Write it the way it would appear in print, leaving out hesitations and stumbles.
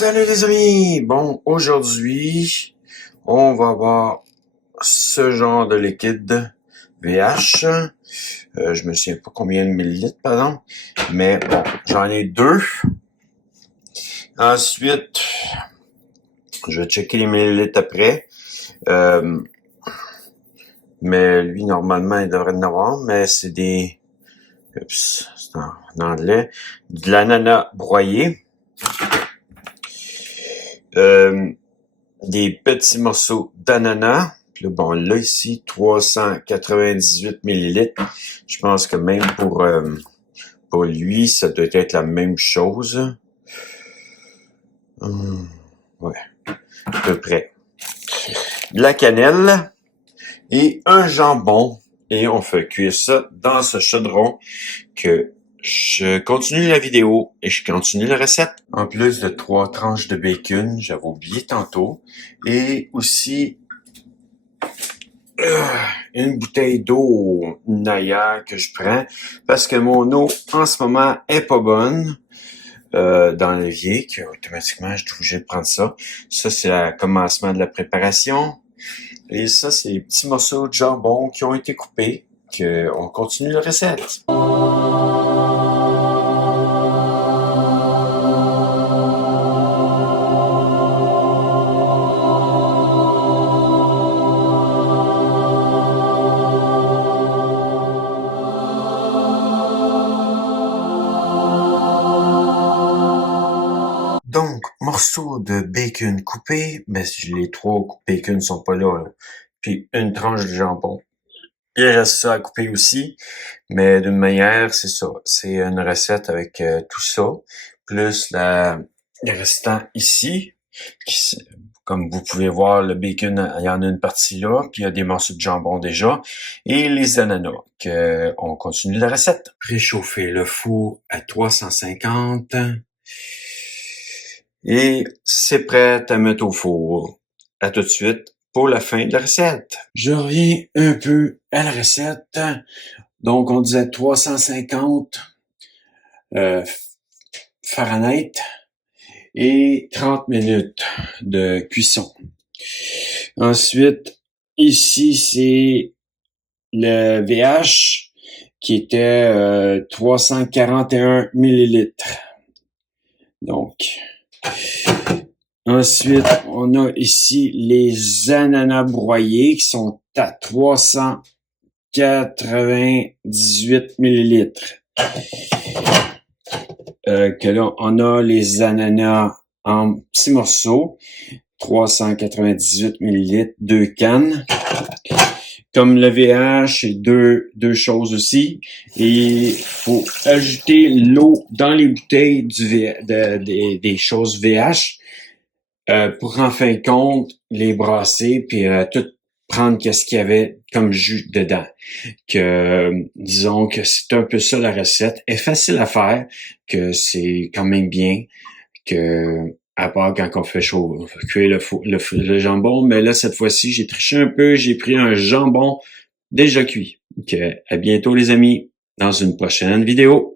Salut les amis! Bon, aujourd'hui, on va voir ce genre de liquide VH. Je me souviens pas combien de millilitres, pardon. Mais bon, j'en ai deux. Ensuite, je vais checker les millilitres après. Mais lui, normalement, il devrait en avoir. Mais c'est des... Oups, c'est en anglais. De l'ananas broyé. Des petits morceaux d'ananas. Puis là, bon, là, ici, 398 millilitres. Je pense que même pour lui, ça doit être la même chose. Ouais, à peu près. De la cannelle et un jambon. Et on fait cuire ça dans ce chaudron que je continue la vidéo et je continue la recette. En plus de 3 tranches de bacon, j'avais oublié tantôt. Et aussi une bouteille d'eau Naya que je prends parce que mon eau en ce moment est pas bonne dans l'évier, que automatiquement je suis obligé de prendre ça. Ça, c'est le commencement de la préparation. Et ça, c'est les petits morceaux de jambon qui ont été coupés. On continue la recette. Donc, morceaux de bacon coupé, mais si les 3 bacon sont pas là, puis une tranche de jambon. Il reste ça à couper aussi, mais d'une manière, c'est ça. C'est une recette avec tout ça, plus le restant ici. Comme vous pouvez voir, le bacon, il y en a une partie là, puis il y a des morceaux de jambon déjà, et les ananas. On continue la recette. Réchauffer le four à 350. Et c'est prêt à mettre au four. À tout de suite pour la fin de la recette. Je reviens un peu à la recette. Donc, on disait 350 Fahrenheit et 30 minutes de cuisson. Ensuite, ici, c'est le VH qui était 341 millilitres. Donc, ensuite, on a ici les ananas broyés qui sont à 398 millilitres. Que là, on a les ananas en petits morceaux, 398 millilitres, 2 cannes. Comme le VH, c'est deux choses aussi. Et il faut ajouter l'eau dans les bouteilles des choses VH pour en fin de compte les brasser puis tout prendre qu'est-ce qu'il y avait comme jus dedans. Disons que c'est un peu ça la recette. Elle est facile à faire, que c'est quand même bien, que à part quand on fait cuire le jambon, mais là cette fois-ci j'ai triché un peu, j'ai pris un jambon déjà cuit. À bientôt les amis, dans une prochaine vidéo.